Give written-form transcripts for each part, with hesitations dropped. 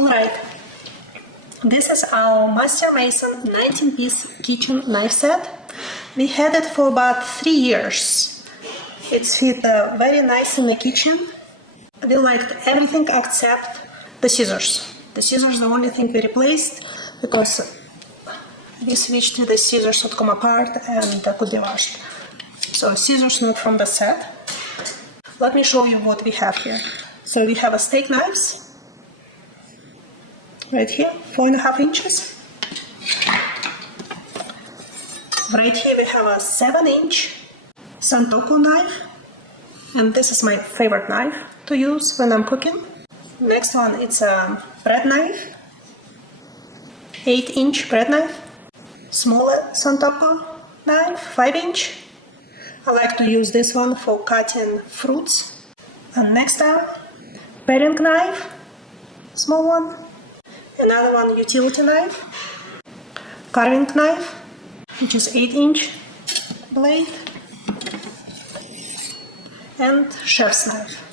Alright, this is our Master Maison 19-piece kitchen knife set. We had it for about 3 years. It's fit very nice in the kitchen. We liked everything except the scissors. The scissors are the only thing we replaced because we switched to the scissors that come apart and could be washed. So scissors not from the set. Let me show you what we have here. So we have a steak knives. Right here, 4.5 inches. Right here we have a 7-inch Santoku knife. And this is my favorite knife to use when I'm cooking. Next one, it's a bread knife. 8-inch bread knife. Smaller Santoku knife, 5-inch. I like to use this one for cutting fruits. And next up, paring knife, small one. Another one, utility knife. Carving knife, which is 8-inch blade. And chef's knife.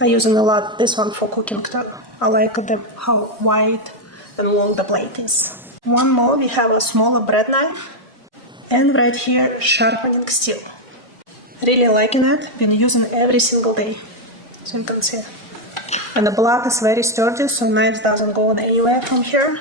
I use a lot this one for cooking too. I like how wide and long the blade is. One more, we have a smaller bread knife. And right here, sharpening steel. Really liking it, been using it every single day, so you can see. And the block is very sturdy, so knives doesn't go anywhere from here.